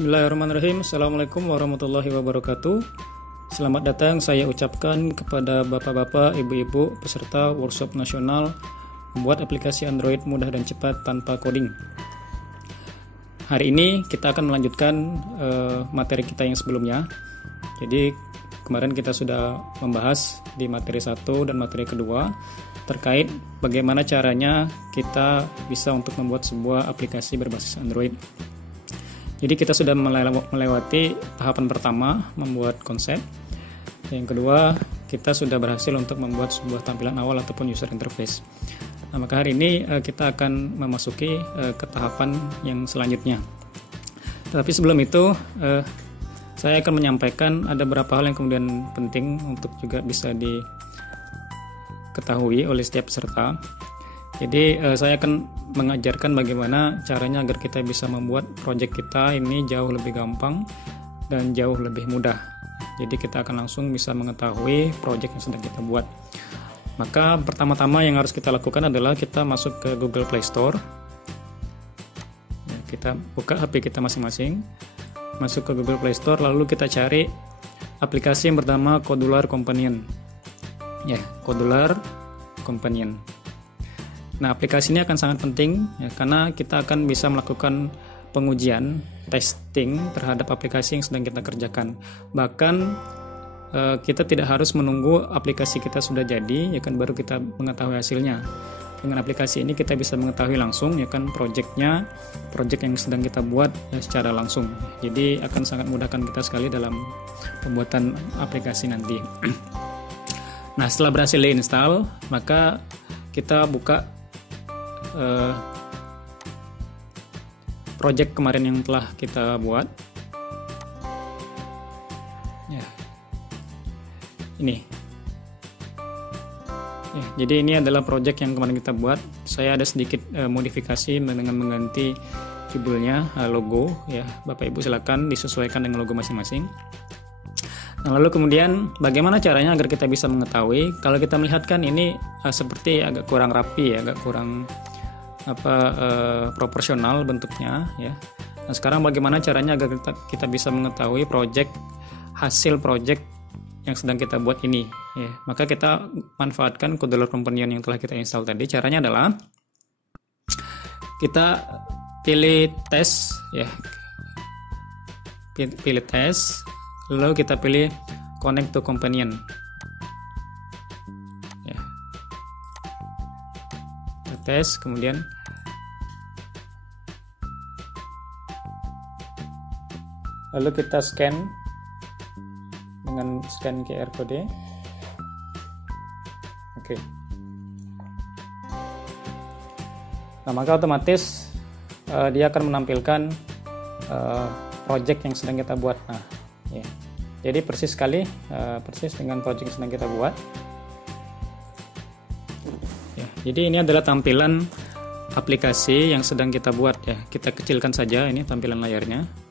Bismillahirrahmanirrahim. Assalamualaikum warahmatullahi wabarakatuh. Selamat datang saya ucapkan kepada bapak-bapak, ibu-ibu peserta workshop nasional membuat aplikasi Android mudah dan cepat tanpa coding. Hari ini kita akan melanjutkan materi kita yang sebelumnya. Jadi kemarin kita sudah membahas di materi 1 dan materi kedua terkait bagaimana caranya kita bisa untuk membuat sebuah aplikasi berbasis Android. Jadi kita sudah melewati tahapan pertama, membuat konsep. Yang kedua, kita sudah berhasil untuk membuat sebuah tampilan awal ataupun user interface. Nah, maka hari ini kita akan memasuki ke tahapan yang selanjutnya. Tapi sebelum itu, saya akan menyampaikan ada beberapa hal yang kemudian penting untuk juga bisa diketahui oleh setiap peserta. Jadi saya akan mengajarkan bagaimana caranya agar kita bisa membuat project kita ini jauh lebih gampang dan jauh lebih mudah. Jadi kita akan langsung bisa mengetahui project yang sedang kita buat. Maka pertama-tama yang harus kita lakukan adalah kita masuk ke Google Play Store. Kita buka HP kita masing-masing, masuk ke Google Play Store, lalu kita cari aplikasi yang bernama Codular Companion. Ya, Codular Companion. Nah, aplikasi ini akan sangat penting ya, karena kita akan bisa melakukan pengujian, testing terhadap aplikasi yang sedang kita kerjakan. Bahkan kita tidak harus menunggu aplikasi kita sudah jadi, ya kan, baru kita mengetahui hasilnya. Dengan aplikasi ini kita bisa mengetahui langsung, ya kan, project yang sedang kita buat ya, secara langsung. Jadi akan sangat memudahkan kita sekali dalam pembuatan aplikasi nanti. Nah, setelah berhasil diinstal, maka kita buka project kemarin yang telah kita buat ya, ini ya, jadi ini adalah project yang kemarin kita buat. Saya ada sedikit modifikasi dengan mengganti judulnya, logo ya. Bapak Ibu silakan disesuaikan dengan logo masing-masing. Nah, lalu kemudian bagaimana caranya agar kita bisa mengetahui kalau kita melihat kan ini seperti agak kurang rapi ya, agak kurang proporsional bentuknya ya. Nah, sekarang bagaimana caranya agar kita bisa mengetahui hasil project yang sedang kita buat ini ya. Maka kita manfaatkan Codular Companion yang telah kita install tadi. Caranya adalah kita pilih tes ya. Pilih tes, lalu kita pilih connect to companion ya. Kita tes, kemudian lalu kita scan dengan scan QR code. Oke. Nah, maka otomatis dia akan menampilkan project yang sedang kita buat. Nah, ya. Jadi persis sekali, persis dengan project yang sedang kita buat. Ya, jadi ini adalah tampilan aplikasi yang sedang kita buat ya. Kita kecilkan saja ini tampilan layarnya.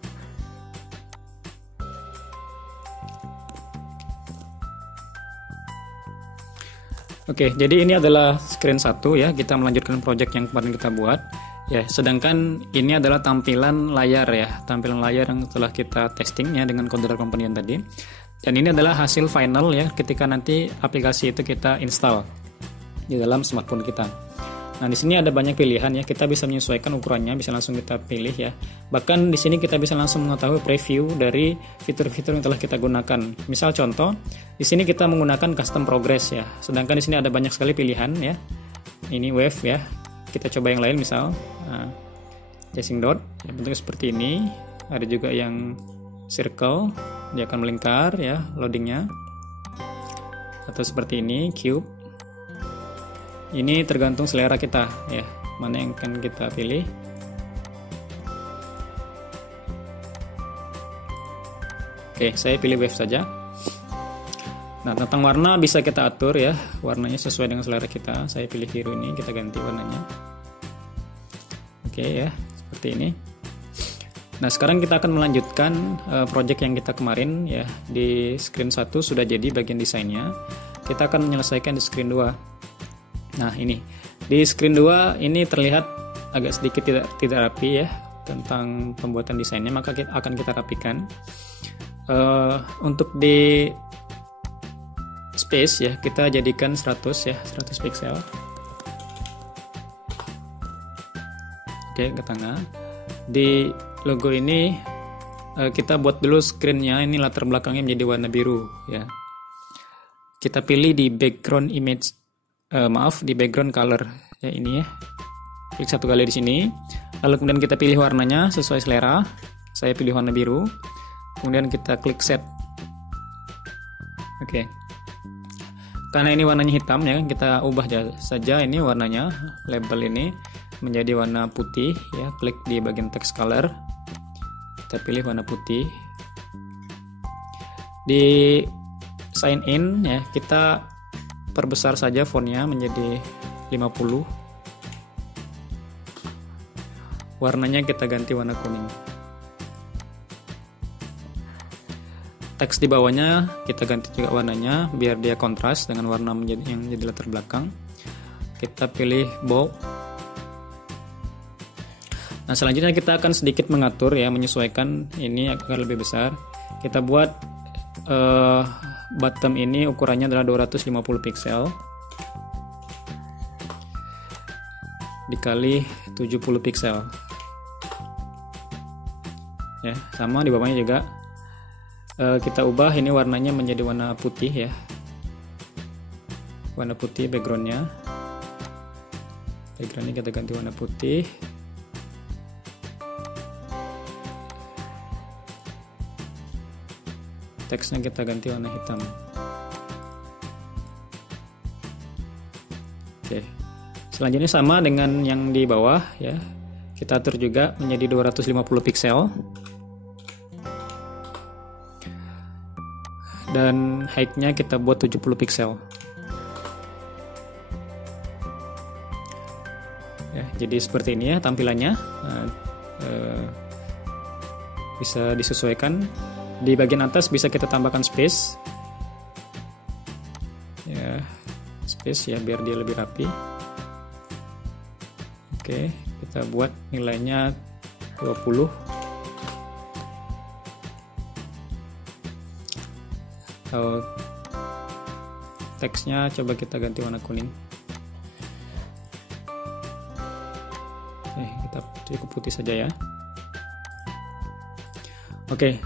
Oke, jadi ini adalah screen 1 ya. Kita melanjutkan project yang kemarin kita buat. Ya, sedangkan ini adalah tampilan layar ya, tampilan layar yang telah kita testing ya dengan Codular Companion tadi. Dan ini adalah hasil final ya ketika nanti aplikasi itu kita install di dalam smartphone kita. Nah, di sini ada banyak pilihan ya, kita bisa menyesuaikan ukurannya, bisa langsung kita pilih ya. Bahkan di sini kita bisa langsung mengetahui preview dari fitur-fitur yang telah kita gunakan. Misal contoh, di sini kita menggunakan custom progress ya. Sedangkan di sini ada banyak sekali pilihan ya. Ini wave ya. Kita coba yang lain misal chasing dot ya, bentuknya seperti ini. Ada juga yang circle, dia akan melingkar ya loadingnya, atau seperti ini cube. Ini tergantung selera kita ya, mana yang akan kita pilih. Oke, saya pilih wave saja. Nah, tentang warna bisa kita atur ya, warnanya sesuai dengan selera kita. Saya pilih biru ini, kita ganti warnanya. Oke ya, seperti ini. Nah, sekarang kita akan melanjutkan project yang kita kemarin ya. Di screen 1 sudah jadi bagian desainnya. Kita akan menyelesaikan di screen 2. Nah, ini di screen 2 ini terlihat agak sedikit tidak rapi ya. tentang pembuatan desainnya, maka akan kita rapikan. Untuk di space ya, kita jadikan 100 ya, 100 pixel. Oke, ke tengah. Di logo ini kita buat dulu screennya, ini latar belakangnya menjadi warna biru ya. Kita pilih di background image, di background color ya, ini ya. Klik satu kali di sini, lalu kemudian kita pilih warnanya sesuai selera. Saya pilih warna biru. Kemudian kita klik set. Oke. Karena ini warnanya hitam ya, kita ubah saja ini warnanya, label ini menjadi warna putih ya. Klik di bagian text color. Kita pilih warna putih. Di sign in ya, kita perbesar saja fontnya menjadi 50. Warnanya kita ganti warna kuning. Teks di bawahnya kita ganti juga warnanya biar dia kontras dengan warna yang menjadi latar belakang. Kita pilih bold. Nah, selanjutnya kita akan sedikit mengatur ya, menyesuaikan ini agar lebih besar. Kita buat bottom ini ukurannya adalah 250 pixel dikali 70 pixel. Ya, sama di bawahnya juga. Kita ubah ini warnanya menjadi warna putih ya, warna putih backgroundnya kita ganti warna putih. Teksnya kita ganti warna hitam. Oke, selanjutnya sama dengan yang di bawah ya, kita atur juga menjadi 250 pixel. Dan height-nya kita buat 70 pixel. Ya, jadi seperti ini ya tampilannya. Bisa disesuaikan. Di bagian atas bisa kita tambahkan space. Ya, space ya biar dia lebih rapi. Oke, kita buat nilainya 20. Teksnya coba kita ganti warna kuning. Oke, kita cukup putih saja ya. Oke,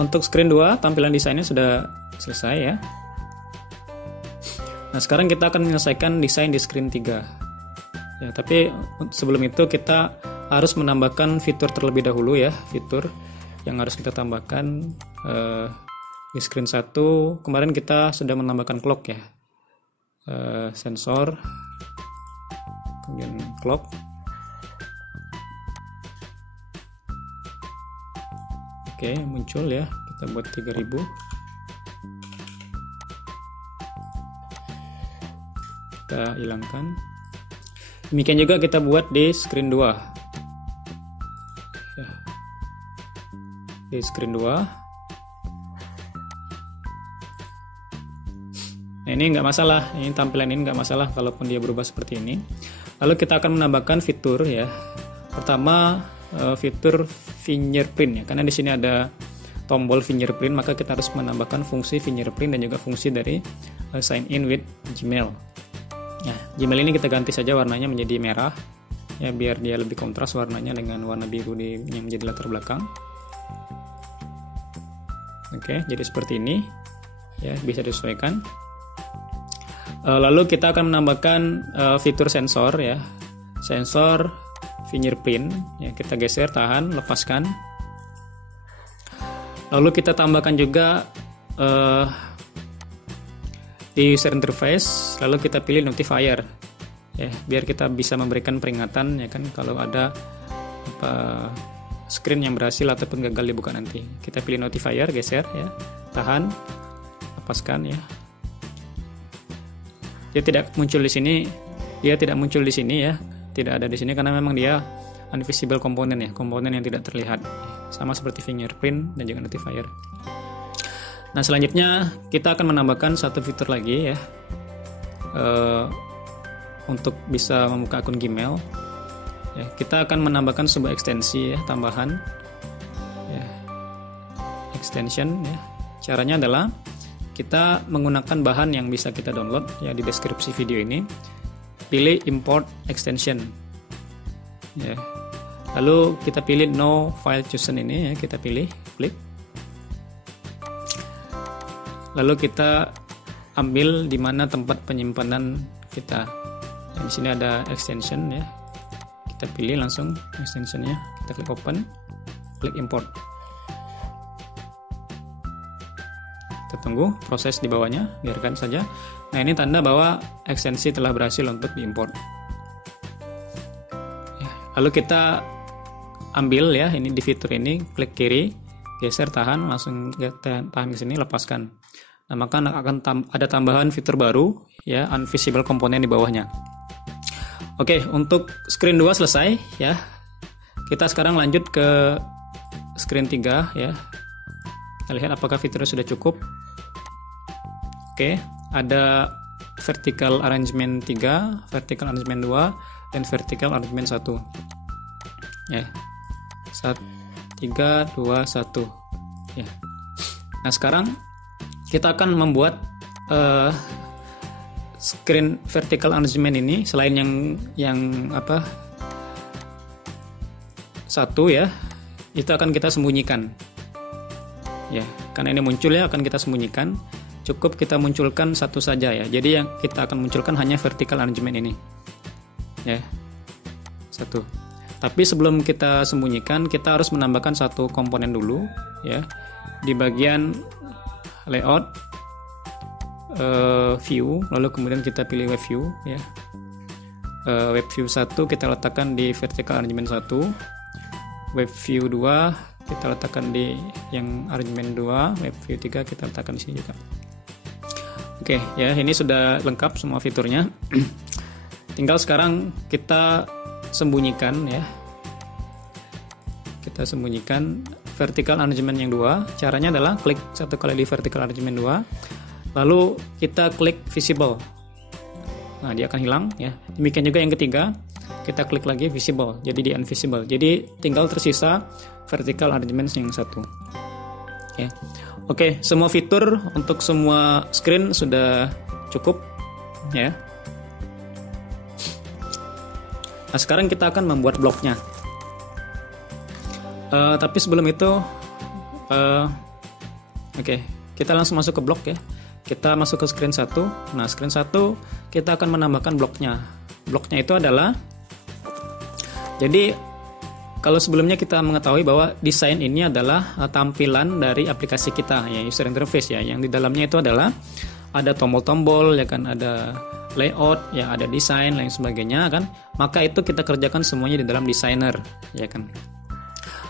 untuk screen 2 tampilan desainnya sudah selesai ya. Nah, sekarang kita akan menyelesaikan desain di screen 3 ya, tapi sebelum itu kita harus menambahkan fitur terlebih dahulu ya. Fitur yang harus kita tambahkan di screen 1 kemarin kita sudah menambahkan clock ya, sensor, kemudian clock. Oke, muncul ya, kita buat 3000. Kita hilangkan. Demikian juga kita buat di screen 2 ya. Di screen 2 ini nggak masalah, ini tampilan ini nggak masalah kalaupun dia berubah seperti ini. Lalu kita akan menambahkan fitur ya. Pertama fitur fingerprint ya, karena di sini ada tombol fingerprint, maka kita harus menambahkan fungsi fingerprint dan juga fungsi dari sign in with Gmail. Nah, Gmail ini kita ganti saja warnanya menjadi merah ya, biar dia lebih kontras warnanya dengan warna biru yang menjadi latar belakang. Oke, jadi seperti ini ya, bisa disesuaikan. Lalu kita akan menambahkan fitur sensor ya, sensor fingerprint ya, kita geser, tahan, lepaskan. Lalu kita tambahkan juga di user interface, lalu kita pilih notifier ya, biar kita bisa memberikan peringatan ya kan kalau ada screen yang berhasil ataupun gagal dibuka nanti. Kita pilih notifier, geser ya, tahan, lepaskan ya. Dia tidak muncul di sini, ya, tidak ada di sini karena memang dia invisible komponen ya, komponen yang tidak terlihat, sama seperti fingerprint dan juga notifier. Nah, selanjutnya kita akan menambahkan satu fitur lagi ya, untuk bisa membuka akun Gmail. Ya, kita akan menambahkan sebuah ekstensi ya, tambahan ya, extension ya. Caranya adalah kita menggunakan bahan yang bisa kita download ya di deskripsi video ini. Pilih import extension ya. Lalu kita pilih no file chosen ini ya, kita pilih, klik. Lalu kita ambil di mana tempat penyimpanan kita. Ya, di sini ada extension ya. Kita pilih langsung extensionnya, kita klik open, klik import. Kita tunggu proses di bawahnya, biarkan saja. Nah, ini tanda bahwa ekstensi telah berhasil untuk diimport. Ya, lalu kita ambil ya, ini di fitur ini, klik kiri, geser, tahan, langsung tahan ke sini, lepaskan. Nah, maka akan ada tambahan fitur baru ya, unvisible komponen di bawahnya. Oke, untuk screen 2 selesai ya. Kita sekarang lanjut ke screen 3 ya. Kita lihat apakah fiturnya sudah cukup. Oke, ada vertical arrangement 3, vertical arrangement 2, dan vertical arrangement 1. Ya. 3, 2, 1. Ya. Nah, sekarang kita akan membuat screen vertical arrangement ini, selain yang apa? 1 ya. Itu akan kita sembunyikan. Ya, karena ini muncul ya, akan kita sembunyikan. Cukup kita munculkan satu saja ya. Jadi yang kita akan munculkan hanya vertical arrangement ini. Ya. 1. Tapi sebelum kita sembunyikan, kita harus menambahkan satu komponen dulu ya. Di bagian layout, view, lalu kemudian kita pilih web view ya. Web view 1 kita letakkan di vertical arrangement 1. Web view 2 kita letakkan di yang arrangement 2. Web view 3 kita letakkan di sini juga. Oke, ya, ini sudah lengkap semua fiturnya. Tinggal sekarang kita sembunyikan ya. Kita sembunyikan vertical arrangement yang 2. Caranya adalah klik satu kali di vertical arrangement 2. Lalu kita klik visible. Nah, dia akan hilang ya. Demikian juga yang ketiga, kita klik lagi visible. Jadi di invisible. Jadi tinggal tersisa vertical arrangement yang 1. Ya. Oke, semua fitur untuk semua screen sudah cukup ya. Nah, sekarang kita akan membuat bloknya. Tapi sebelum itu, oke, kita langsung masuk ke blok ya. Kita masuk ke screen 1. Nah, screen 1 kita akan menambahkan bloknya. Bloknya itu adalah, jadi kalau sebelumnya kita mengetahui bahwa desain ini adalah tampilan dari aplikasi kita ya, user interface ya, yang di dalamnya itu adalah ada tombol-tombol ya kan, ada layout ya, ada desain lain sebagainya kan. Maka itu kita kerjakan semuanya di dalam designer ya kan.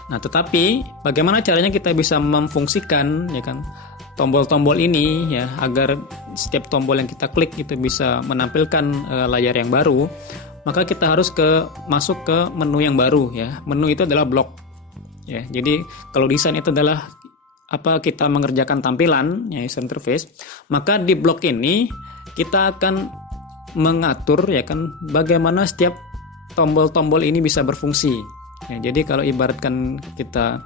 Nah, tetapi bagaimana caranya kita bisa memfungsikan ya kan tombol-tombol ini ya, agar setiap tombol yang kita klik itu bisa menampilkan layar yang baru. Maka kita harus masuk ke menu yang baru ya. Menu itu adalah blok ya. Jadi kalau desain itu adalah kita mengerjakan tampilan ya, user interface, maka di blok ini kita akan mengatur ya kan bagaimana setiap tombol-tombol ini bisa berfungsi ya. Jadi kalau ibaratkan kita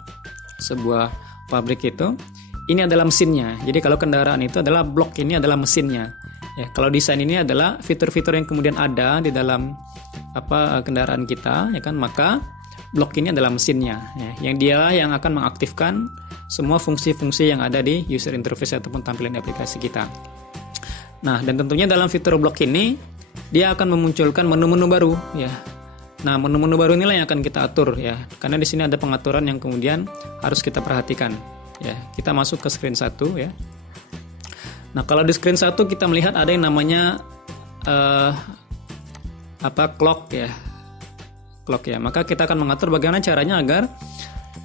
sebuah pabrik itu, ini adalah mesinnya. Jadi kalau kendaraan itu adalah blok ini adalah mesinnya. Ya, kalau desain ini adalah fitur-fitur yang kemudian ada di dalam kendaraan kita ya kan, maka blok ini adalah mesinnya ya, yang dialah yang akan mengaktifkan semua fungsi-fungsi yang ada di user interface ataupun tampilan aplikasi kita. Nah, dan tentunya dalam fitur blok ini dia akan memunculkan menu-menu baru ya. Nah, menu-menu baru inilah yang akan kita atur ya, karena di sini ada pengaturan yang kemudian harus kita perhatikan ya. Kita masuk ke screen 1 ya. Nah, kalau di screen 1 kita melihat ada yang namanya clock ya. Clock ya. Maka kita akan mengatur bagaimana caranya agar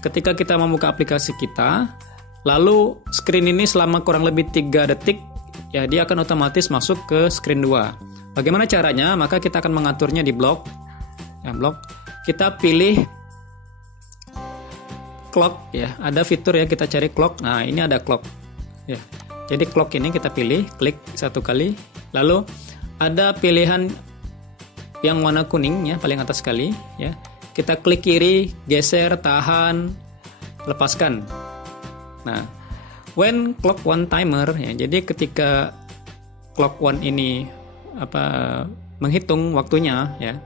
ketika kita membuka aplikasi kita, lalu screen ini selama kurang lebih 3 detik ya, dia akan otomatis masuk ke screen 2. Bagaimana caranya? Maka kita akan mengaturnya di blok. Ya, blok. Kita pilih clock ya. Ada fitur ya, kita cari clock. Nah, ini ada clock. Ya. Jadi clock ini kita pilih, klik satu kali, lalu ada pilihan yang warna kuning ya, paling atas sekali ya. Kita klik kiri, geser, tahan, lepaskan. Nah, when clock one timer ya, jadi ketika clock one ini menghitung waktunya ya,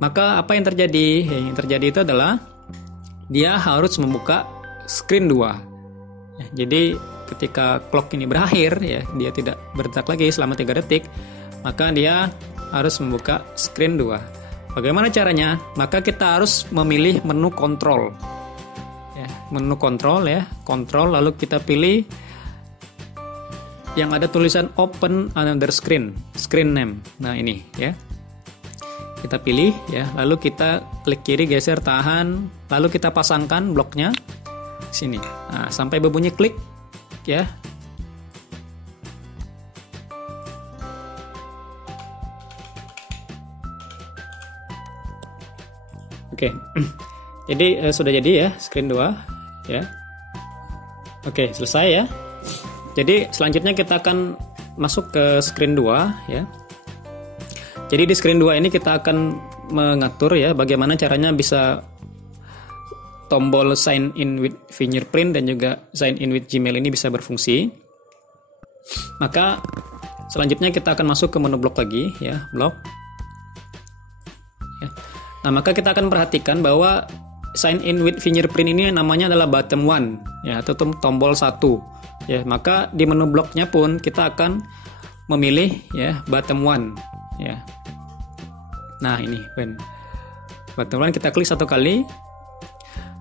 maka apa yang terjadi? Yang terjadi itu adalah dia harus membuka screen 2 ya, jadi ketika clock ini berakhir ya, dia tidak berdetak lagi selama 3 detik, maka dia harus membuka screen 2. Bagaimana caranya? Maka kita harus memilih menu kontrol ya, menu kontrol ya, kontrol, lalu kita pilih yang ada tulisan open another screen name. Nah ini ya, kita pilih ya, lalu kita klik kiri, geser, tahan, lalu kita pasangkan bloknya sini. Nah, sampai berbunyi klik ya. Oke. Jadi sudah jadi ya screen 2 ya. Oke, selesai ya. Jadi selanjutnya kita akan masuk ke screen 2 ya. Jadi di screen 2 ini kita akan mengatur ya bagaimana caranya bisa tombol sign in with fingerprint dan juga sign in with Gmail ini bisa berfungsi. Maka selanjutnya kita akan masuk ke menu blok lagi ya, blok. Ya. Nah, maka kita akan perhatikan bahwa sign in with fingerprint ini namanya adalah button 1 ya, atau tombol 1 ya. Maka di menu bloknya pun kita akan memilih ya button 1 ya. Nah, ini button 1 kita klik 1 kali.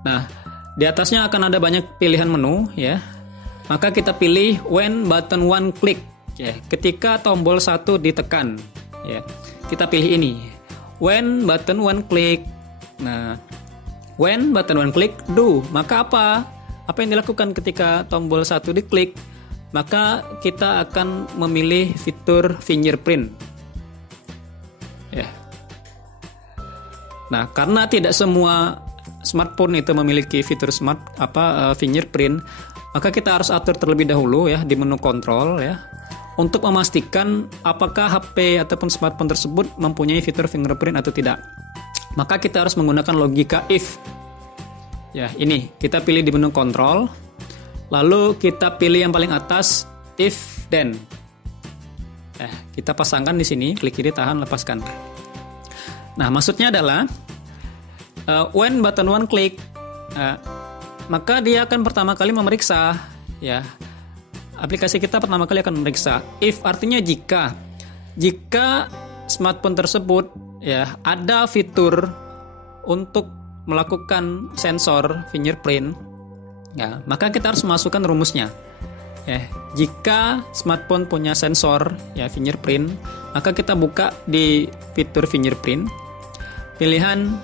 Nah, di atasnya akan ada banyak pilihan menu ya. Maka kita pilih when button 1 click ya, ketika tombol 1 ditekan ya. Kita pilih ini. When button 1 click. Nah, when button 1 click do. Maka apa? Apa yang dilakukan ketika tombol 1 diklik? Maka kita akan memilih fitur fingerprint. Ya. Nah, karena tidak semua smartphone itu memiliki fitur fingerprint, maka kita harus atur terlebih dahulu ya di menu kontrol ya, untuk memastikan apakah HP ataupun smartphone tersebut mempunyai fitur fingerprint atau tidak. Maka kita harus menggunakan logika if. Ya, ini kita pilih di menu kontrol, lalu kita pilih yang paling atas if then. Kita pasangkan di sini, klik kiri, tahan, lepaskan. Nah, maksudnya adalah when button 1 click, maka dia akan pertama kali memeriksa ya. Aplikasi kita pertama kali akan memeriksa. If artinya jika smartphone tersebut ya ada fitur untuk melakukan sensor fingerprint ya, maka kita harus masukkan rumusnya. Ya, jika smartphone punya sensor ya fingerprint, maka kita buka di fitur fingerprint, pilihan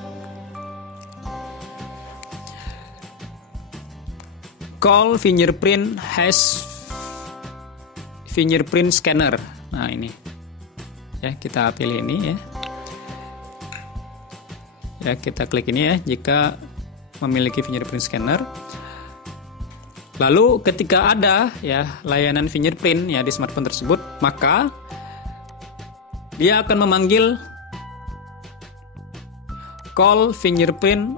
call fingerprint has fingerprint scanner. Nah, ini ya, kita pilih ini ya. Ya, kita klik ini ya, jika memiliki fingerprint scanner. Lalu ketika ada ya layanan fingerprint ya di smartphone tersebut, maka dia akan memanggil call fingerprint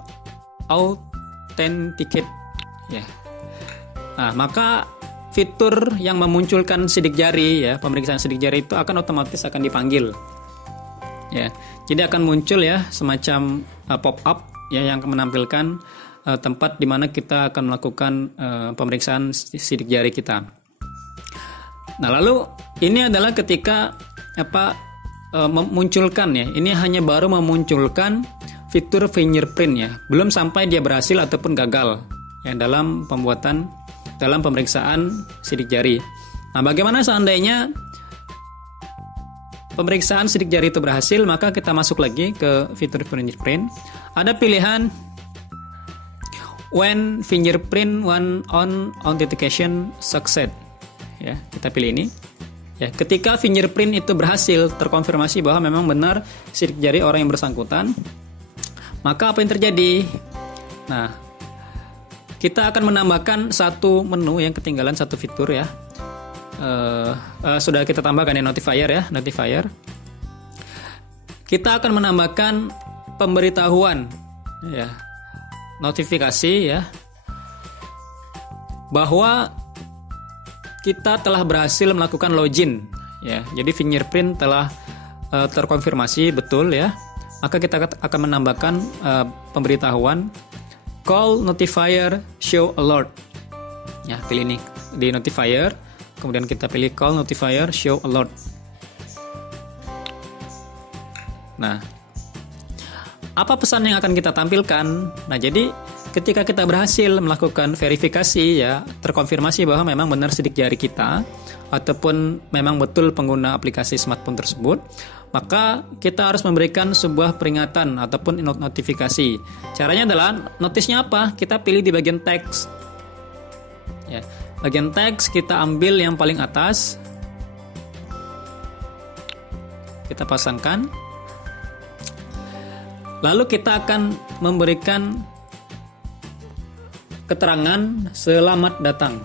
authenticate ya. Nah, maka fitur yang memunculkan sidik jari ya, pemeriksaan sidik jari itu akan otomatis akan dipanggil. Ya. Jadi akan muncul ya semacam pop up ya yang menampilkan tempat di mana kita akan melakukan pemeriksaan sidik jari kita. Nah, lalu ini adalah ketika memunculkan ya. Ini hanya baru memunculkan fitur fingerprint ya, belum sampai dia berhasil ataupun gagal ya dalam pemeriksaan sidik jari. Nah, bagaimana seandainya pemeriksaan sidik jari itu berhasil? Maka kita masuk lagi ke fitur fingerprint. Ada pilihan when fingerprint one on authentication succeed. Ya, kita pilih ini. Ya, ketika fingerprint itu berhasil terkonfirmasi bahwa memang benar sidik jari orang yang bersangkutan, maka apa yang terjadi? Nah, kita akan menambahkan satu menu yang ketinggalan, satu fitur ya. Sudah kita tambahkan ya, notifier ya, notifier. kita akan menambahkan pemberitahuan ya, notifikasi ya, bahwa kita telah berhasil melakukan login ya. Jadi fingerprint telah terkonfirmasi betul ya. Maka kita akan menambahkan pemberitahuan call notifier show alert. Ya, pilih ini di notifier, kemudian kita pilih call notifier show alert. Nah, apa pesan yang akan kita tampilkan? Nah, jadi ketika kita berhasil melakukan verifikasi ya, terkonfirmasi bahwa memang benar sidik jari kita ataupun memang betul pengguna aplikasi smartphone tersebut, maka kita harus memberikan sebuah peringatan ataupun notifikasi. Caranya adalah notisnya apa? Kita pilih di bagian teks. Ya, bagian teks kita ambil yang paling atas. Kita pasangkan. Lalu kita akan memberikan keterangan selamat datang.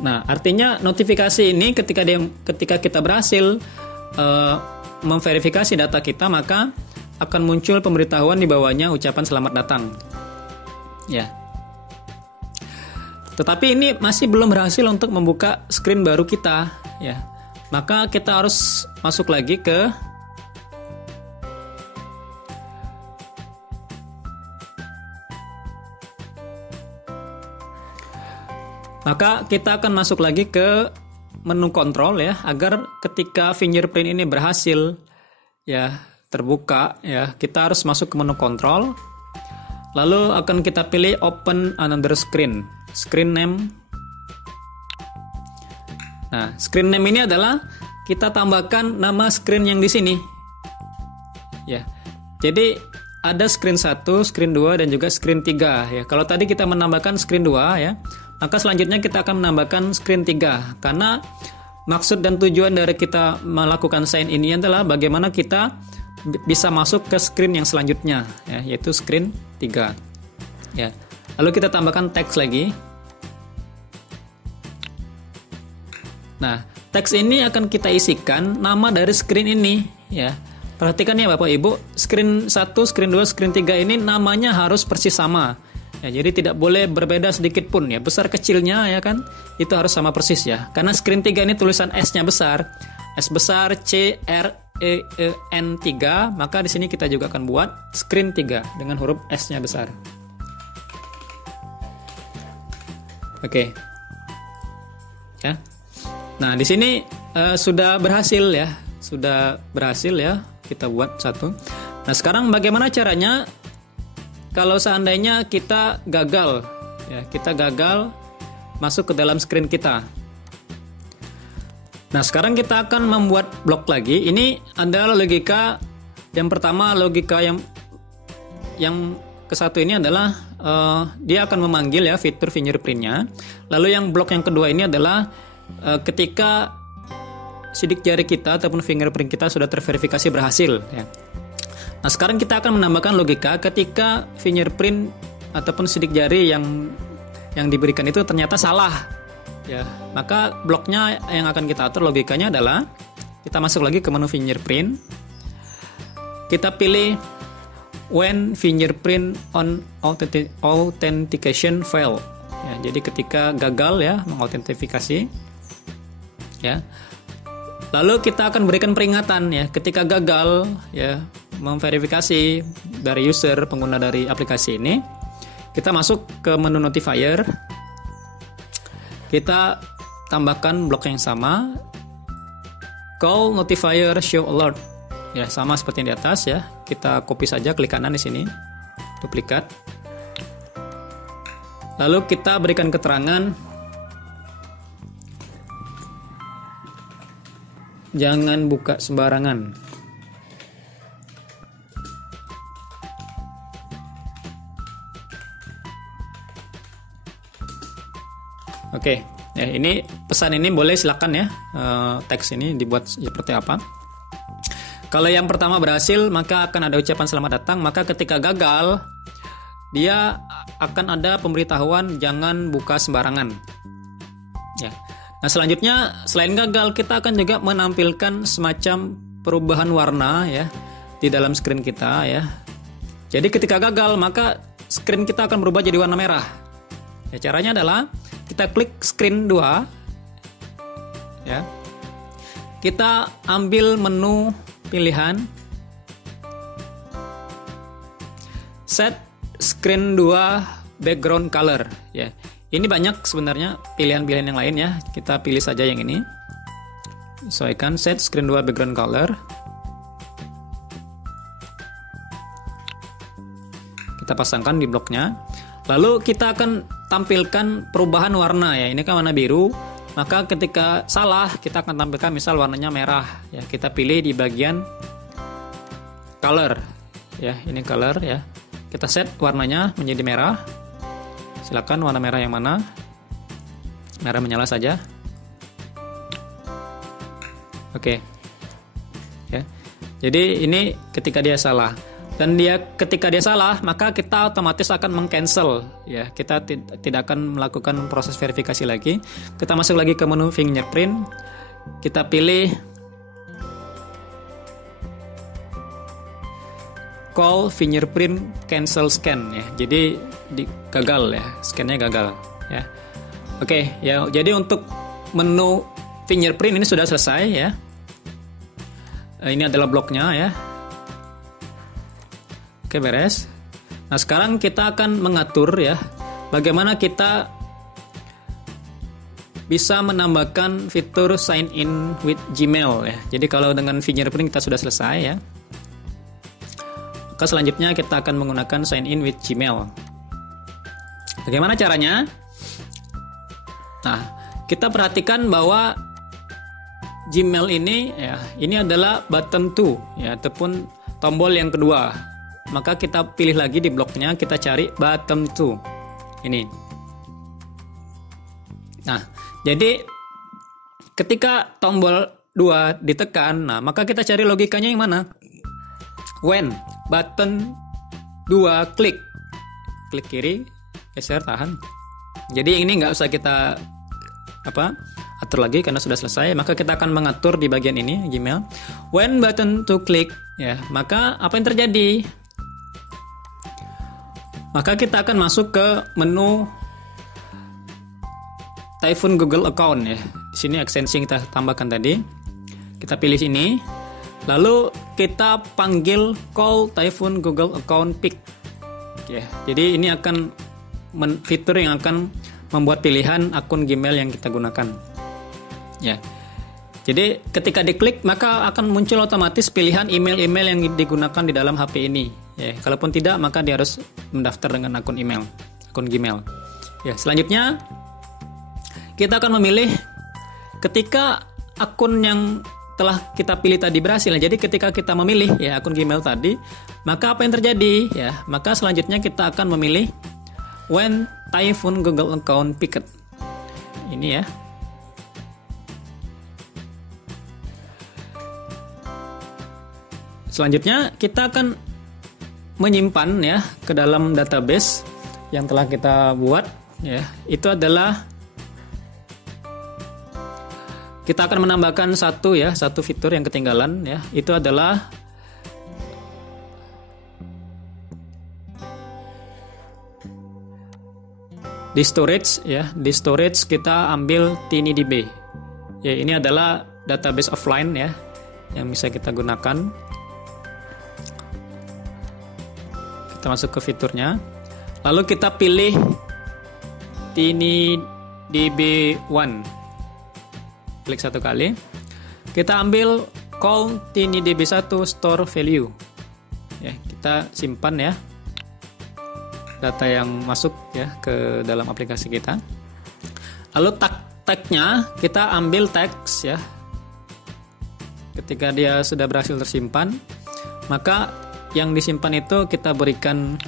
Nah, artinya notifikasi ini ketika kita berhasil memverifikasi data kita, maka akan muncul pemberitahuan di bawahnya ucapan selamat datang. Ya. Tetapi ini masih belum berhasil untuk membuka screen baru kita, ya. Maka kita harus masuk lagi ke menu kontrol ya, agar ketika fingerprint ini berhasil ya terbuka ya, kita harus masuk ke menu kontrol. Lalu akan kita pilih open another screen name. Nah, screen name ini adalah kita tambahkan nama screen yang di sini. Ya. Jadi ada screen 1, screen 2 dan juga screen 3 ya. Kalau tadi kita menambahkan screen 2 ya, maka selanjutnya kita akan menambahkan screen 3 karena maksud dan tujuan dari kita melakukan sign in ini adalah bagaimana kita bisa masuk ke screen yang selanjutnya ya, yaitu screen 3. Ya. Lalu kita tambahkan teks lagi. Nah, teks ini akan kita isikan nama dari screen ini ya. Perhatikan ya Bapak Ibu, screen 1, screen 2, screen 3 ini namanya harus persis sama. Ya, jadi tidak boleh berbeda sedikit pun ya. Besar kecilnya ya kan, itu harus sama persis ya. Karena screen 3 ini tulisan S-nya besar. S besar C R E N 3, maka di sini kita juga akan buat screen 3 dengan huruf S-nya besar. Oke. Ya. Nah, di sini sudah berhasil ya. Sudah berhasil ya kita buat satu. Nah, sekarang bagaimana caranya kalau seandainya kita gagal ya, kita gagal masuk ke dalam screen kita. Nah, sekarang kita akan membuat blok lagi. Ini adalah logika yang pertama, logika yang ke satu ini adalah dia akan memanggil ya fitur fingerprintnya. Lalu yang blok yang kedua ini adalah ketika sidik jari kita ataupun fingerprint kita sudah terverifikasi berhasil ya. Nah, sekarang kita akan menambahkan logika ketika fingerprint ataupun sidik jari yang diberikan itu ternyata salah ya. Maka bloknya yang akan kita atur logikanya adalah kita masuk lagi ke menu fingerprint. Kita pilih when fingerprint on authentication fail ya. Jadi ketika gagal ya mengautentifikasi ya. Lalu kita akan berikan peringatan ya ketika gagal ya memverifikasi dari user pengguna dari aplikasi ini. Kita masuk ke menu notifier. Kita tambahkan blok yang sama. Call notifier show alert. Ya, sama seperti yang di atas ya. Kita copy saja, klik kanan di sini. Duplikat. Lalu kita berikan keterangan jangan buka sembarangan. Oke, ya ini pesan ini boleh silakan ya teks ini dibuat seperti apa. Kalau yang pertama berhasil, maka akan ada ucapan selamat datang. Maka ketika gagal, dia akan ada pemberitahuan jangan buka sembarangan. Ya. Nah, selanjutnya selain gagal, kita akan juga menampilkan semacam perubahan warna ya di dalam screen kita ya. Jadi ketika gagal, maka screen kita akan berubah jadi warna merah. Ya, caranya adalah kita klik screen 2 ya. Kita ambil menu pilihan set screen 2 background color ya. Ini banyak sebenarnya pilihan-pilihan yang lain ya. Kita pilih saja yang ini. Sesuaikan set screen 2 background color. Kita pasangkan di bloknya. Lalu kita akan tampilkan perubahan warna ya. Ini kan warna biru. Maka ketika salah kita akan tampilkan misal warnanya merah ya. Kita pilih di bagian color ya. Ini color ya. Kita set warnanya menjadi merah. Silakan warna merah yang mana? Merah menyala saja. Oke. Ya. Jadi ini ketika dia salah. Dan ketika dia salah, maka kita otomatis akan meng-cancel ya. Kita tidak akan melakukan proses verifikasi lagi. Kita masuk lagi ke menu fingerprint. Kita pilih call fingerprint cancel scan ya. Jadi gagal ya, scan-nya gagal ya. Oke, ya. Jadi untuk menu fingerprint ini sudah selesai ya. Ini adalah bloknya ya. Oke, beres. Nah, sekarang kita akan mengatur ya bagaimana kita bisa menambahkan fitur sign in with Gmail ya. Jadi kalau dengan fingerprint kita sudah selesai ya. Maka selanjutnya kita akan menggunakan sign in with Gmail. Bagaimana caranya? Nah, kita perhatikan bahwa Gmail ini ya, ini adalah button 2 ya, ataupun tombol yang kedua. Maka kita pilih lagi di bloknya, kita cari button 2. Ini. Nah, jadi ketika tombol 2 ditekan, nah maka kita cari logikanya yang mana? When button 2 klik kiri, geser, tahan. Jadi ini nggak usah kita atur lagi karena sudah selesai. Maka kita akan mengatur di bagian ini Gmail. When button to click ya, maka apa yang terjadi? Maka kita akan masuk ke menu Typhoon Google Account ya. Di sini ekstensi yang kita tambahkan tadi. Kita pilih sini. Lalu kita panggil call Typhoon Google Account Pick. Ya, jadi ini akan fitur yang akan membuat pilihan akun Gmail yang kita gunakan. Ya. Jadi ketika diklik maka akan muncul otomatis pilihan email-email yang digunakan di dalam HP ini. Ya, kalaupun tidak maka dia harus mendaftar dengan akun Gmail. Ya, selanjutnya kita akan memilih ketika akun yang telah kita pilih tadi berhasil. Jadi ketika kita memilih ya akun Gmail tadi, maka apa yang terjadi? Ya, maka selanjutnya kita akan memilih when Typhoon Google Account picked. Ini ya. Selanjutnya kita akan menyimpan ya ke dalam database yang telah kita buat ya. Itu adalah kita akan menambahkan satu fitur yang ketinggalan ya. Itu adalah di storage ya. Di storage kita ambil TinyDB. Ya, ini adalah database offline ya yang bisa kita gunakan. Kita masuk ke fiturnya. Lalu kita pilih TinyDB1. Klik satu kali. Kita ambil call TinyDB1 store value. Ya, kita simpan ya data yang masuk ya ke dalam aplikasi kita. Lalu tagnya kita ambil teks ya. Ketika dia sudah berhasil tersimpan, maka yang disimpan itu kita berikan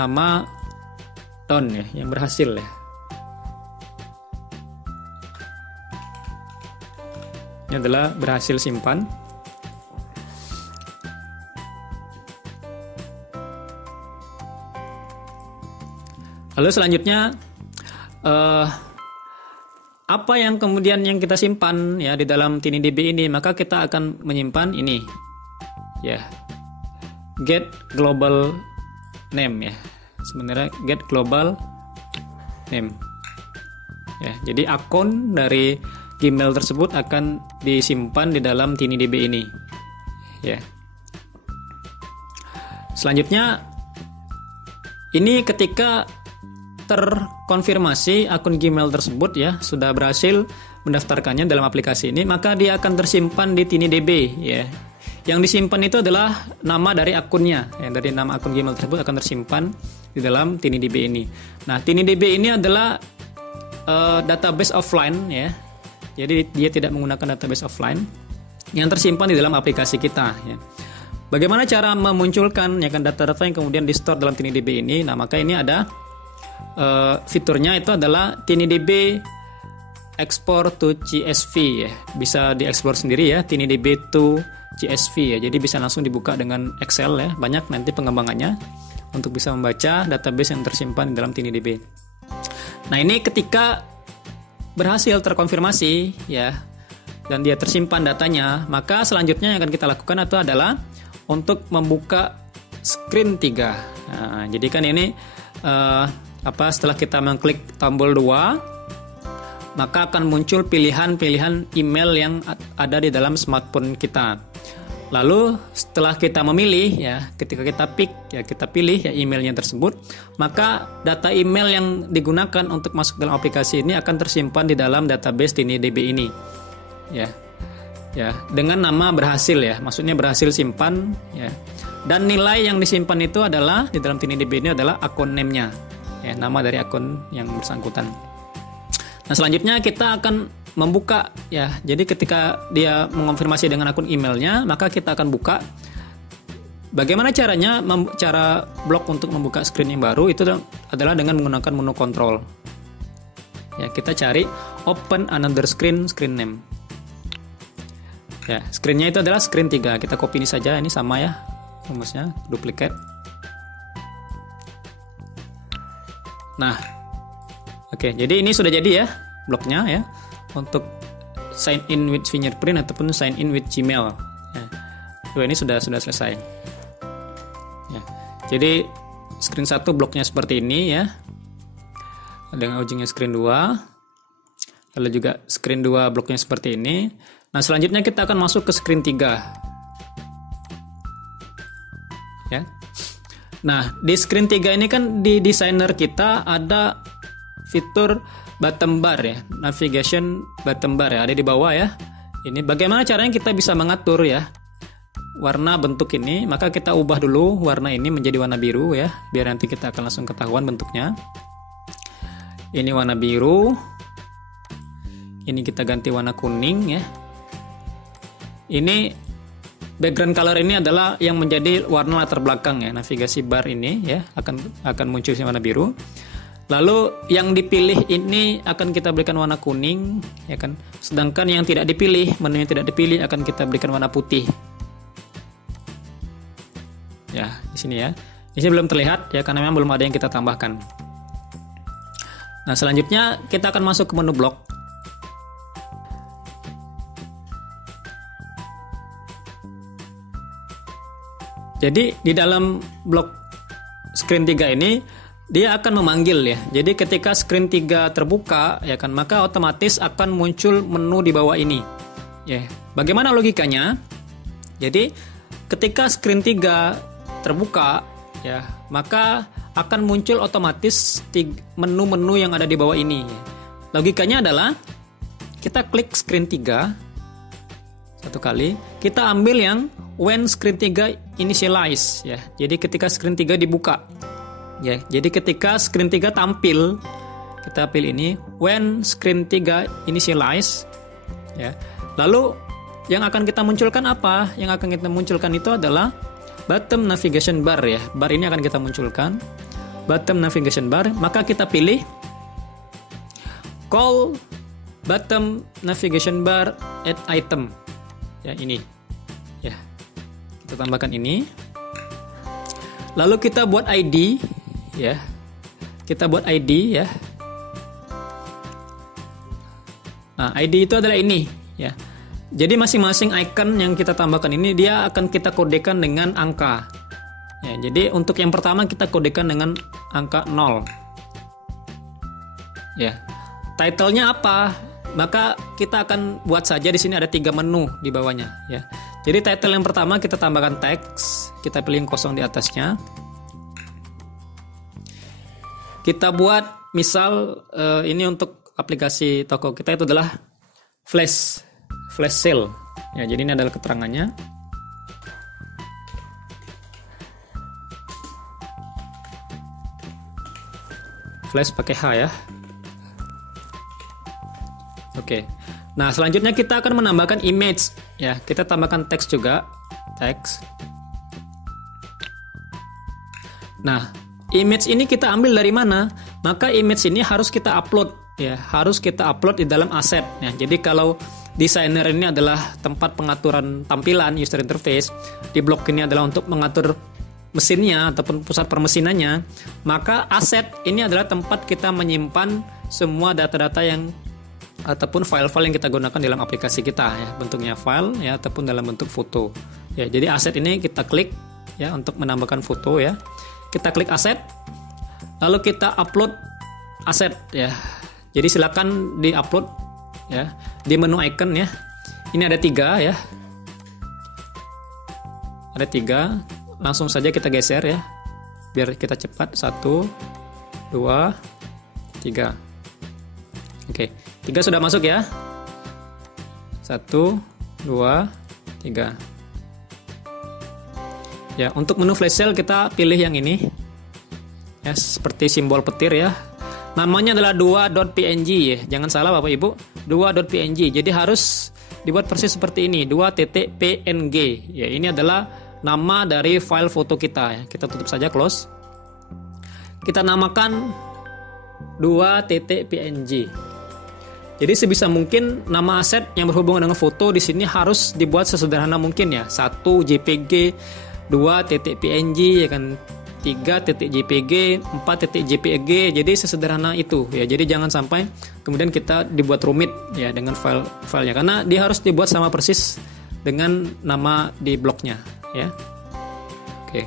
nama done ya, yang berhasil ya. Ini adalah berhasil simpan. Lalu selanjutnya apa yang kemudian yang kita simpan ya di dalam TiniDB ini, maka kita akan menyimpan ini ya, get global name ya, sebenarnya get global name ya. Jadi akun dari Gmail tersebut akan disimpan di dalam TiniDB ini ya. Selanjutnya ini ketika terkonfirmasi akun Gmail tersebut ya sudah berhasil mendaftarkannya dalam aplikasi ini, maka dia akan tersimpan di TiniDB ya. Yang disimpan itu adalah nama dari akunnya ya, dari nama akun Gmail tersebut akan tersimpan di dalam TiniDB ini. Nah, TiniDB ini adalah database offline ya. Jadi dia tidak menggunakan database offline yang tersimpan di dalam aplikasi kita ya. Bagaimana cara memunculkan ya kan data-data yang kemudian di-store dalam TiniDB ini? Nah, maka ini ada fiturnya, itu adalah TiniDB export to CSV ya. Bisa dieksplor sendiri ya, TiniDB to CSV ya. Jadi bisa langsung dibuka dengan Excel ya. Banyak nanti pengembangannya untuk bisa membaca database yang tersimpan di dalam TiniDB. Nah, ini ketika berhasil terkonfirmasi ya dan dia tersimpan datanya, maka selanjutnya yang akan kita lakukan itu adalah untuk membuka screen 3. Nah, jadi kan ini setelah kita mengklik tombol 2, maka akan muncul pilihan-pilihan email yang ada di dalam smartphone kita. Lalu setelah kita memilih ya, ketika kita pilih ya emailnya tersebut, maka data email yang digunakan untuk masuk dalam aplikasi ini akan tersimpan di dalam database TiniDB ini. Ya. Ya, dengan nama berhasil ya, maksudnya berhasil simpan ya. Dan nilai yang disimpan itu adalah di dalam TiniDB ini adalah akun name-nya. Ya, nama dari akun yang bersangkutan. Nah, selanjutnya kita akan membuka ya. Jadi ketika dia mengonfirmasi dengan akun emailnya, maka kita akan buka. Bagaimana caranya? Cara blok untuk membuka screen yang baru itu adalah dengan menggunakan menu control. Ya, kita cari open another screen name. Ya, screen-nya itu adalah screen 3. Kita copy ini saja, ini sama ya rumusnya, duplicate. Nah, oke, jadi ini sudah jadi ya bloknya ya untuk sign in with fingerprint ataupun sign in with Gmail. Ya. Ini sudah selesai. Ya. Jadi screen 1 bloknya seperti ini ya. Dengan ujungnya screen 2. Lalu juga screen 2 bloknya seperti ini. Nah, selanjutnya kita akan masuk ke screen 3. Ya. Nah, di screen 3 ini kan di designer kita ada fitur bottom bar ya, navigation bottom bar ya, ada di bawah ya. Ini bagaimana caranya kita bisa mengatur ya warna bentuk ini, maka kita ubah dulu warna ini menjadi warna biru ya, biar nanti kita akan langsung ketahuan bentuknya. Ini warna biru. Ini kita ganti warna kuning ya. Ini background color ini adalah yang menjadi warna latar belakang ya, navigasi bar ini ya akan muncul warna biru. Lalu yang dipilih ini akan kita berikan warna kuning ya kan. Sedangkan yang tidak dipilih, menu yang tidak dipilih akan kita berikan warna putih. Ya, di sini ya. Di sini belum terlihat ya karena memang belum ada yang kita tambahkan. Nah, selanjutnya kita akan masuk ke menu blok. Jadi di dalam blok screen 3 ini dia akan memanggil ya. Jadi ketika screen 3 terbuka ya kan, maka otomatis akan muncul menu di bawah ini. Ya. Bagaimana logikanya? Jadi ketika screen 3 terbuka ya, maka akan muncul otomatis menu-menu yang ada di bawah ini. Logikanya adalah kita klik screen 3 satu kali, kita ambil yang when screen 3 initialize ya. Jadi ketika screen 3 dibuka. Ya, jadi ketika screen 3 tampil, kita pilih ini when screen 3 initialize ya. Lalu yang akan kita munculkan apa? Yang akan kita munculkan itu adalah bottom navigation bar ya. Bar ini akan kita munculkan. Bottom navigation bar, maka kita pilih call bottom navigation bar add item. Ya, ini. Ya. Kita tambahkan ini. Lalu kita buat ID ya. Kita buat ID ya. Nah, ID itu adalah ini ya. Jadi masing-masing icon yang kita tambahkan ini dia akan kita kodekan dengan angka. Ya, jadi untuk yang pertama kita kodekan dengan angka 0. Ya. Title-nya apa? Maka kita akan buat saja di sini ada 3 menu di bawahnya ya. Jadi title yang pertama kita tambahkan teks, kita pilih yang kosong di atasnya. Kita buat misal ini untuk aplikasi toko kita itu adalah flash sale. Ya, jadi ini adalah keterangannya. Flash pakai H ya. Oke. Nah, selanjutnya kita akan menambahkan image ya. Kita tambahkan teks juga, teks. Nah, image ini kita ambil dari mana? Maka image ini harus kita upload ya, harus kita upload di dalam aset ya. Jadi kalau designer ini adalah tempat pengaturan tampilan user interface, di blok ini adalah untuk mengatur mesinnya ataupun pusat permesinannya, maka aset ini adalah tempat kita menyimpan semua data-data yang ataupun file-file yang kita gunakan dalam aplikasi kita ya, bentuknya file ya ataupun dalam bentuk foto. Ya, jadi aset ini kita klik ya untuk menambahkan foto ya. Kita klik aset, lalu kita upload aset ya. Jadi silakan di-upload ya di menu icon ya. Ini ada 3 ya. Ada 3. Langsung saja kita geser ya. Biar kita cepat. 1 2 3. Oke. 3 sudah masuk ya. 1 2 3. Ya, untuk menu flash sale kita pilih yang ini. Ya, seperti simbol petir ya. Namanya adalah 2.png ya. Jangan salah Bapak Ibu. 2.png. Jadi harus dibuat persis seperti ini, 2.png. Ya, ini adalah nama dari file foto kita ya. Kita tutup saja, close. Kita namakan 2.png. Jadi sebisa mungkin nama aset yang berhubungan dengan foto di sini harus dibuat sesederhana mungkin ya. 1 JPG, 2.png ya kan, 3.jpg, 4.jpg. Jadi sesederhana itu ya. Jadi jangan sampai kemudian kita dibuat rumit ya dengan filenya, karena dia harus dibuat sama persis dengan nama di bloknya ya. Oke.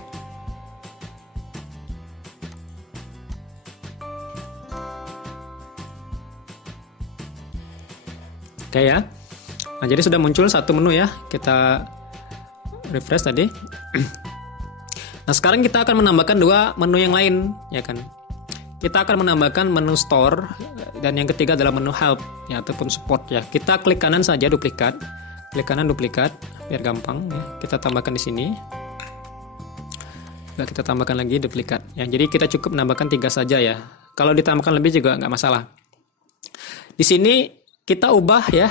Oke ya. Nah, jadi sudah muncul satu menu ya. Kita refresh tadi. Nah, sekarang kita akan menambahkan 2 menu yang lain, ya kan? Kita akan menambahkan menu store dan yang ketiga adalah menu help ya ataupun support ya. Kita klik kanan saja duplikat. Klik kanan duplikat biar gampang ya. Kita tambahkan di sini. Nah, kita tambahkan lagi duplikat. Ya, jadi kita cukup menambahkan 3 saja ya. Kalau ditambahkan lebih juga nggak masalah. Di sini kita ubah ya.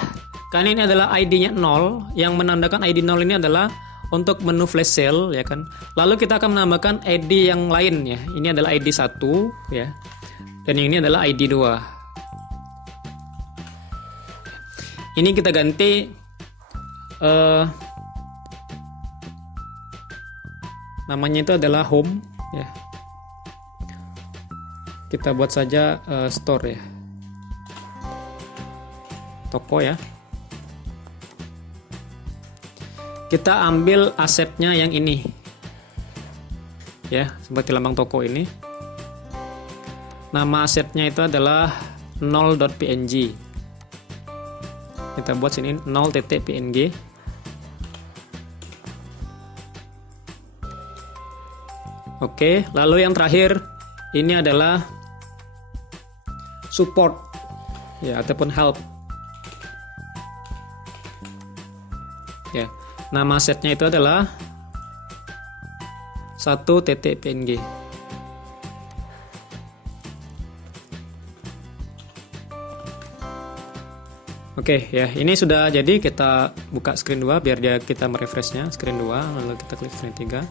Karena ini adalah ID-nya 0, yang menandakan ID 0 ini adalah untuk menu flash sale ya kan. Lalu kita akan menambahkan ID yang lain ya. Ini adalah ID 1 ya. Dan ini adalah ID 2. Ini kita ganti namanya itu adalah home ya. Kita buat saja store ya. Toko ya. Kita ambil asetnya yang ini ya, seperti lambang toko ini. Nama asetnya itu adalah 0.png. Kita buat sini 0.png. Oke, lalu yang terakhir ini adalah support ya ataupun help ya. Nama asetnya itu adalah 1.png. Oke ya, ini sudah jadi. Kita buka screen 2 biar kita merefreshnya screen 2, lalu kita klik screen 3.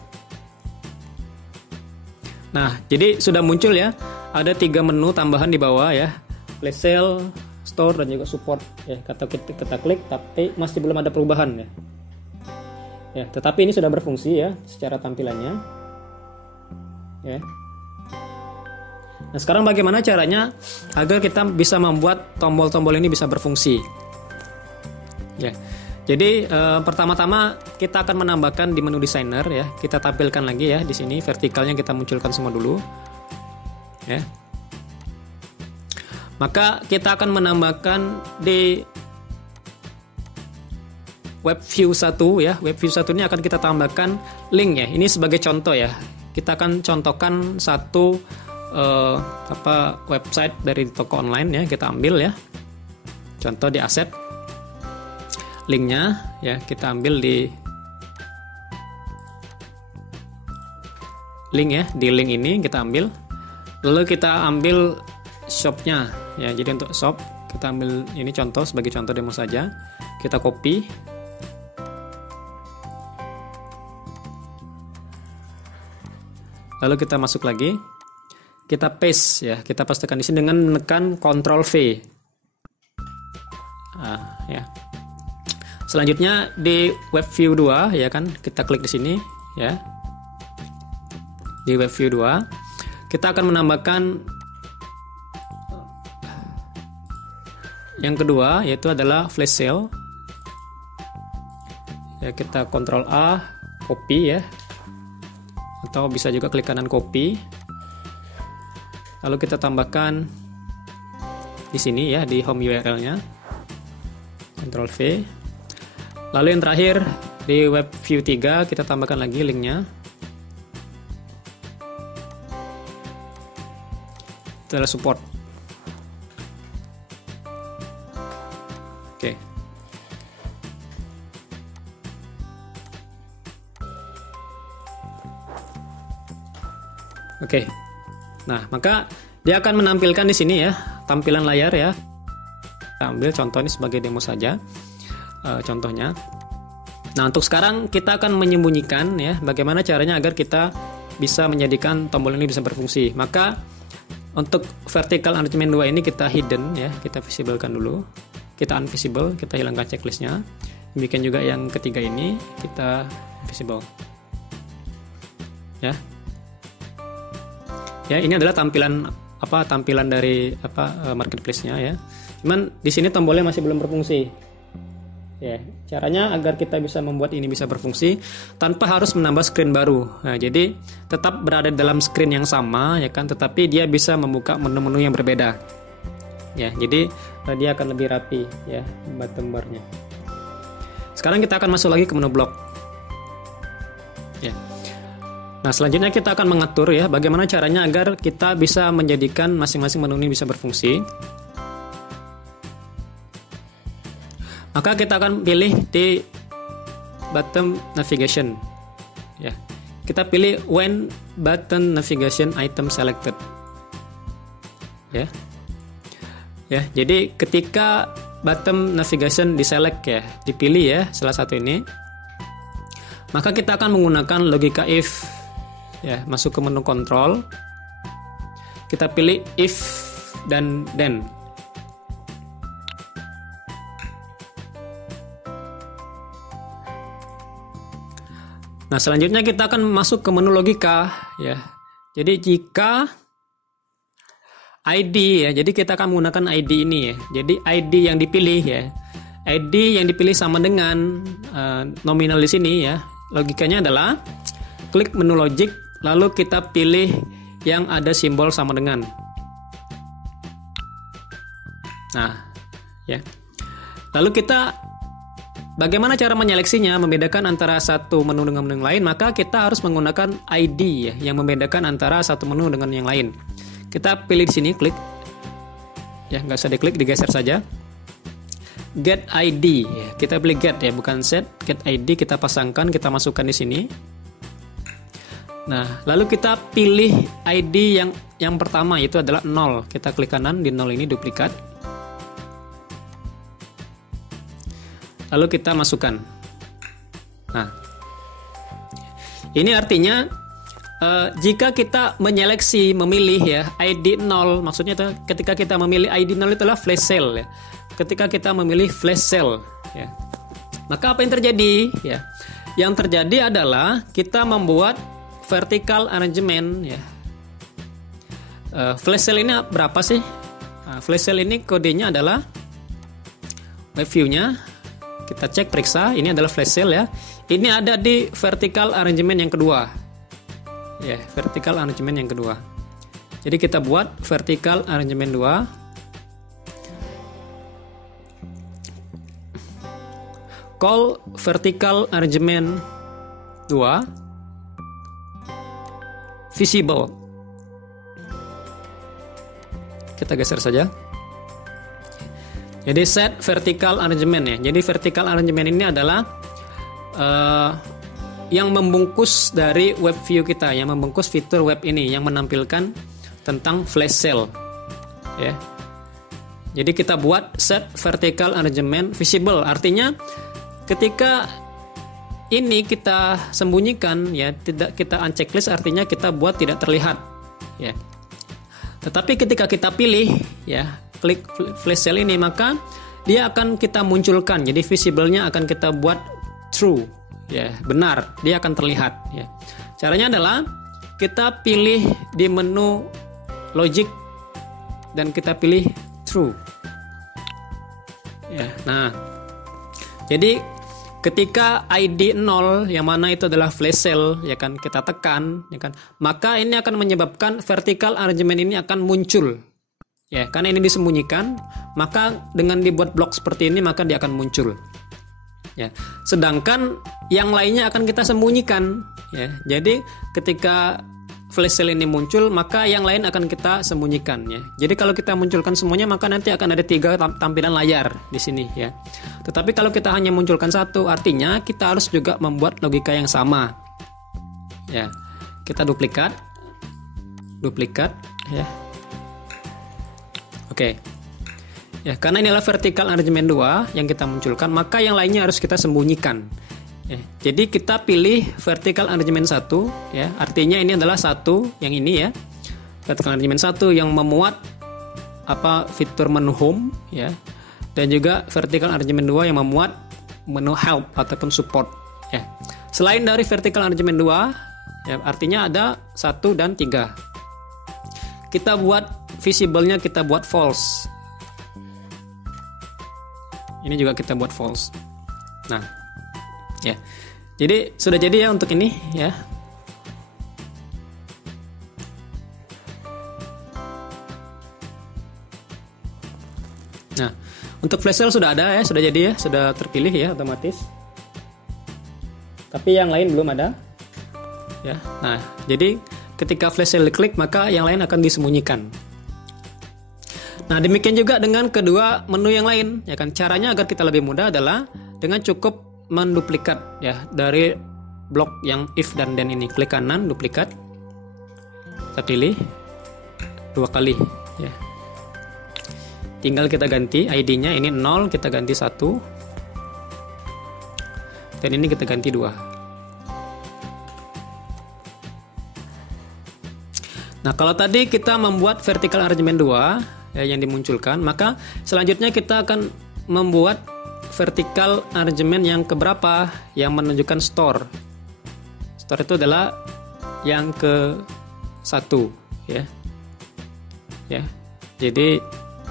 Nah, jadi sudah muncul ya. Ada 3 menu tambahan di bawah ya. Flash sale, store dan juga support ya. Kita klik tapi masih belum ada perubahan ya. Ya, tetapi ini sudah berfungsi ya secara tampilannya. Ya. Nah, sekarang bagaimana caranya agar kita bisa membuat tombol-tombol ini bisa berfungsi? Ya. Jadi pertama-tama kita akan menambahkan di menu designer ya. Kita tampilkan lagi ya di sini vertikalnya kita munculkan semua dulu. Ya. Maka kita akan menambahkan di web view 1 ya. Web view 1 ini akan kita tambahkan link ya. Ini sebagai contoh ya. Kita akan contohkan satu website dari toko online ya. Kita ambil ya. Contoh di aset. Linknya ya kita ambil di link ya, di link ini kita ambil, lalu kita ambil shopnya ya. Jadi untuk shop kita ambil ini contoh sebagai contoh demo saja, kita copy, lalu kita masuk lagi, kita paste ya, kita pastekan di sini dengan menekan Ctrl V ya. Selanjutnya di web view 2 ya kan, kita klik di sini ya. Di web view 2 kita akan menambahkan yang kedua yaitu adalah flash sale. Ya, kita Ctrl A, copy ya. Atau bisa juga klik kanan copy. Lalu kita tambahkan di sini ya, di home URL-nya. Ctrl V. Lalu yang terakhir di web view 3 kita tambahkan lagi linknya. Itu adalah support. Oke. Oke. Nah, maka dia akan menampilkan di sini ya, tampilan layar ya. Kita ambil contoh ini sebagai demo saja. Contohnya. Nah, untuk sekarang kita akan menyembunyikan ya, bagaimana caranya agar kita bisa menjadikan tombol ini bisa berfungsi. Maka untuk vertical arrangement 2 ini kita hidden ya, kita visiblekan dulu. Kita unvisible, kita hilangkan checklistnya. Demikian juga yang ketiga ini kita visible. Ya. Ya, ini adalah tampilan dari marketplace-nya ya. Cuman di sini tombolnya masih belum berfungsi. Ya, caranya agar kita bisa membuat ini bisa berfungsi tanpa harus menambah screen baru. Nah, jadi tetap berada dalam screen yang sama ya kan, tetapi dia bisa membuka menu-menu yang berbeda. Ya, jadi dia akan lebih rapi ya bottom bar-nya. Sekarang kita akan masuk lagi ke menu blok. Ya. Nah, selanjutnya kita akan mengatur ya bagaimana caranya agar kita bisa menjadikan masing-masing menu ini bisa berfungsi. Maka kita akan pilih di button navigation. Ya. Kita pilih when button navigation item selected. Ya. Ya, jadi ketika button navigation diselect ya, dipilih ya salah satu ini, maka kita akan menggunakan logika if. Ya, masuk ke menu control. Kita pilih if dan then. Nah, selanjutnya kita akan masuk ke menu logika ya. Jadi jika ID ya, jadi kita akan menggunakan ID ini ya. Jadi ID yang dipilih ya. ID yang dipilih sama dengan nominal di sini ya. Logikanya adalah klik menu logic lalu kita pilih yang ada simbol sama dengan. Nah, ya. Lalu kita bagaimana cara menyeleksinya, membedakan antara satu menu dengan menu yang lain, maka kita harus menggunakan ID ya, yang membedakan antara satu menu dengan yang lain. Kita pilih di sini, klik. Ya, nggak usah diklik, digeser saja. Get ID, ya, kita pilih get ya, bukan set. Get ID kita pasangkan, kita masukkan di sini. Nah, lalu kita pilih ID yang pertama, yaitu adalah 0. Kita klik kanan di 0 ini, duplikat. Lalu kita masukkan. Nah, ini artinya jika kita menyeleksi, memilih ya ID 0, maksudnya itu ketika kita memilih ID 0 itu adalah flash sale ya. Ketika kita memilih flash sale ya, maka apa yang terjadi ya? Yang terjadi adalah kita membuat vertical arrangement ya. Flash sale ini berapa sih? Flash sale ini kodenya adalah web view-nya. Kita cek periksa, ini adalah flash sale ya. Ini ada di vertical arrangement yang kedua. Ya, vertical arrangement yang kedua. Jadi kita buat vertical arrangement 2. Call vertical arrangement 2 visible. Kita geser saja. Jadi set vertical arrangement ya. Jadi vertical arrangement ini adalah yang membungkus dari web view kita, yang membungkus fitur web ini, yang menampilkan tentang flash sale. Ya. Jadi kita buat set vertical arrangement visible, artinya ketika ini kita sembunyikan ya, tidak kita unchecklist, artinya kita buat tidak terlihat ya. Tetapi ketika kita pilih ya, klik flash sale ini, maka dia akan kita munculkan. Jadi visible-nya akan kita buat true ya, benar, dia akan terlihat ya. Caranya adalah kita pilih di menu logic dan kita pilih true. Ya, nah. Jadi ketika ID 0 yang mana itu adalah flash sale ya kan, kita tekan ya kan, maka ini akan menyebabkan vertical arrangement ini akan muncul. Ya, karena ini disembunyikan, maka dengan dibuat blok seperti ini maka dia akan muncul. Ya. Sedangkan yang lainnya akan kita sembunyikan ya. Jadi ketika flash sale ini muncul, maka yang lain akan kita sembunyikan ya. Jadi kalau kita munculkan semuanya, maka nanti akan ada 3 tampilan layar di sini ya. Tetapi kalau kita hanya munculkan satu, artinya kita harus juga membuat logika yang sama. Ya. Kita duplikat ya. Oke. Ya, karena inilah vertical arrangement 2 yang kita munculkan, maka yang lainnya harus kita sembunyikan. Ya, jadi kita pilih vertical arrangement 1 ya, artinya ini adalah satu yang ini ya. Vertical arrangement 1 yang memuat fitur menu home ya. Dan juga vertical arrangement 2 yang memuat menu help ataupun support ya. Selain dari vertical arrangement 2 ya, artinya ada 1 dan 3. Kita buat visible-nya, kita buat false. Ini juga kita buat false. Nah, ya. Jadi sudah jadi ya untuk ini ya. Nah, untuk flash sale sudah ada ya, sudah jadi ya, sudah terpilih ya otomatis. Tapi yang lain belum ada. Ya. Nah, jadi ketika flash sale diklik, maka yang lain akan disembunyikan. Nah, demikian juga dengan kedua menu yang lain ya kan. Caranya agar kita lebih mudah adalah dengan cukup menduplikat ya dari blok yang if dan then ini. Klik kanan, duplikat. Kita pilih 2 kali ya. Tinggal kita ganti ID-nya, ini 0 kita ganti 1. Dan ini kita ganti 2. Nah, kalau tadi kita membuat vertical arrangement 2 ya, yang dimunculkan, maka selanjutnya kita akan membuat vertical arrangement yang keberapa, yang menunjukkan store. Store itu adalah yang ke-1 ya. Ya. Jadi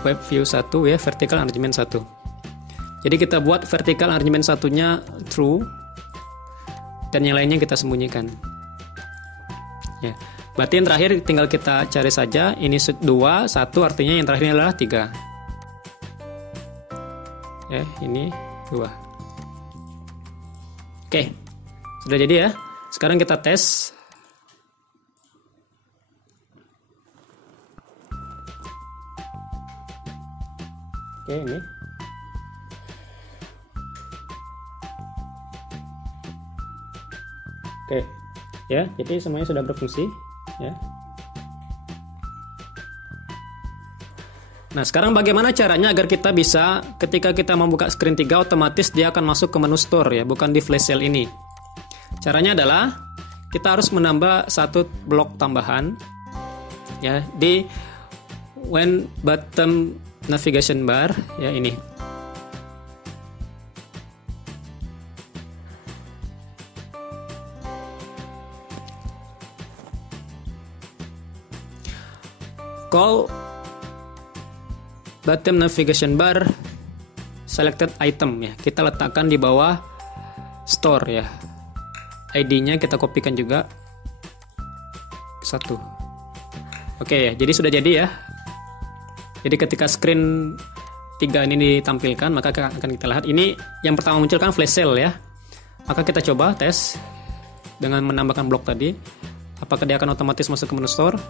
web view 1 ya, vertical arrangement 1. Jadi kita buat vertical arrangement 1-nya true dan yang lainnya kita sembunyikan. Ya. Berarti yang terakhir tinggal kita cari saja, ini 2, 1 artinya yang terakhir adalah 3. Ya, ini 2. Oke, sudah jadi ya. Sekarang kita tes. Oke, ini. Oke, ya, jadi semuanya sudah berfungsi. Ya. Nah, sekarang bagaimana caranya agar kita bisa ketika kita membuka screen 3 otomatis dia akan masuk ke menu store ya, bukan di flash sale ini. Caranya adalah kita harus menambah 1 blok tambahan ya di when bottom navigation bar ya, ini. call bottom navigation bar selected item ya. Kita letakkan di bawah store ya. ID-nya kita kopikan juga satu. Oke ya, jadi sudah jadi ya. Jadi ketika screen 3 ini ditampilkan, maka akan kita lihat ini yang pertama muncul kan flash sale ya. Maka kita coba tes dengan menambahkan blok tadi. Apakah dia akan otomatis masuk ke menu store?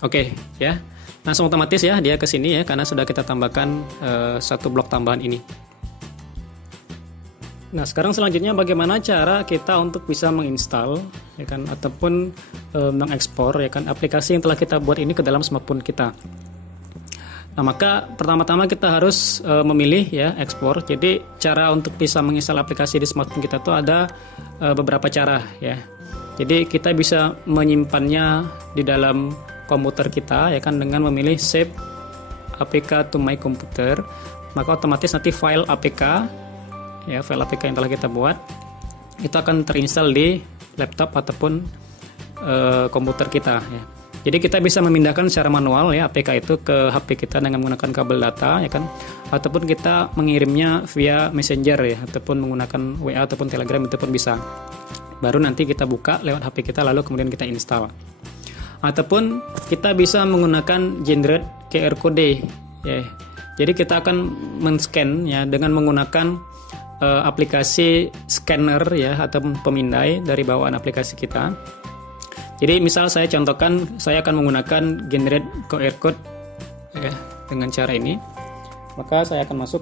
Oke ya. Langsung otomatis ya dia ke sini ya, karena sudah kita tambahkan satu blok tambahan ini. Nah, sekarang selanjutnya bagaimana cara kita untuk bisa menginstal ya kan, ataupun mengekspor ya kan aplikasi yang telah kita buat ini ke dalam smartphone kita. Nah, maka pertama-tama kita harus memilih ya ekspor. Jadi cara untuk bisa menginstal aplikasi di smartphone kita tuh ada beberapa cara ya. Jadi kita bisa menyimpannya di dalam komputer kita ya kan dengan memilih save APK to my computer. Maka otomatis nanti file APK ya, file APK yang telah kita buat itu akan terinstall di laptop ataupun komputer kita ya. Jadi kita bisa memindahkan secara manual ya APK itu ke HP kita dengan menggunakan kabel data ya kan, ataupun kita mengirimnya via Messenger ya, ataupun menggunakan WA ataupun Telegram itu pun bisa. Baru nanti kita buka lewat HP kita lalu kemudian kita install. Ataupun kita bisa menggunakan generate QR code ya. Jadi kita akan men-scan ya dengan menggunakan aplikasi scanner ya atau pemindai dari bawaan aplikasi kita. Jadi misal saya contohkan, saya akan menggunakan generate QR code ya dengan cara ini. Maka saya akan masuk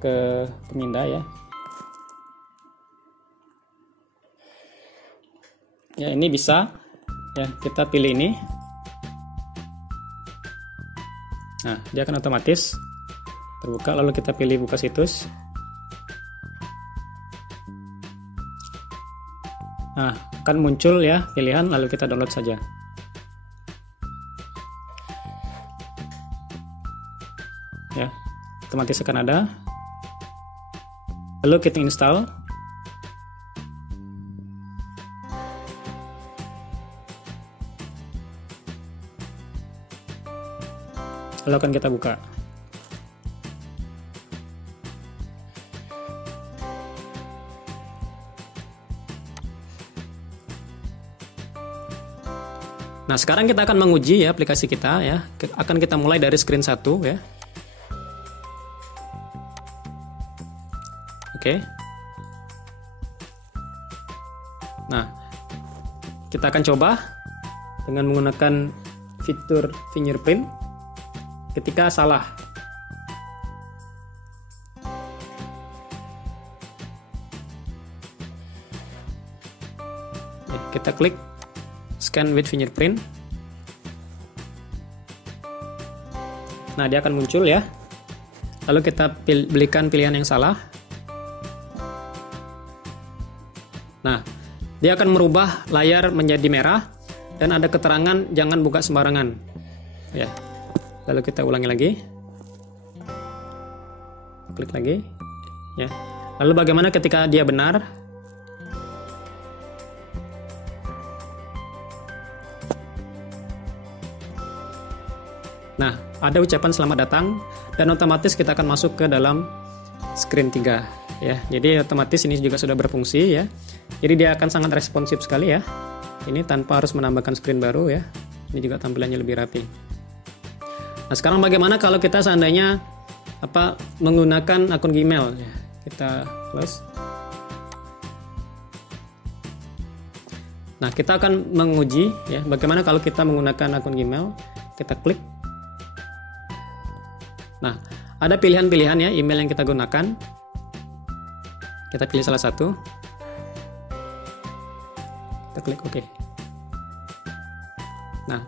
ke pemindai ya. Ya, ini bisa ya, kita pilih ini. Nah, dia akan otomatis terbuka, lalu kita pilih buka situs. Nah, akan muncul ya pilihan, lalu kita download saja. Ya, otomatis akan ada. Lalu kita install. Lalu akan kita buka. Nah, sekarang kita akan menguji ya aplikasi kita ya. Akan kita mulai dari screen 1 ya. Oke. Nah, kita akan coba dengan menggunakan fitur fingerprint. Ketika salah, kita klik scan with fingerprint. Nah, dia akan muncul ya. Lalu kita belikan pilihan yang salah. Nah, dia akan merubah layar menjadi merah dan ada keterangan jangan buka sembarangan. Ya. Lalu kita ulangi lagi. Klik lagi. Ya. Lalu bagaimana ketika dia benar? Nah, ada ucapan selamat datang dan otomatis kita akan masuk ke dalam screen 3 ya. Jadi otomatis ini juga sudah berfungsi ya. Jadi dia akan sangat responsif sekali ya. Ini tanpa harus menambahkan screen baru ya. Ini juga tampilannya lebih rapi. Nah, sekarang bagaimana kalau kita seandainya menggunakan akun Gmail ya. Kita close. Nah, kita akan menguji ya bagaimana kalau kita menggunakan akun Gmail. Kita klik. Nah, ada pilihan-pilihan ya email yang kita gunakan. Kita pilih salah satu. Kita klik OK. Nah,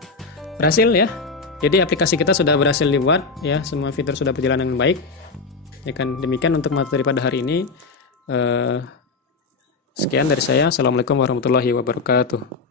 berhasil ya. Jadi aplikasi kita sudah berhasil dibuat ya, semua fitur sudah berjalan dengan baik. Ya kan, demikian untuk materi pada hari ini. Sekian dari saya. Assalamualaikum warahmatullahi wabarakatuh.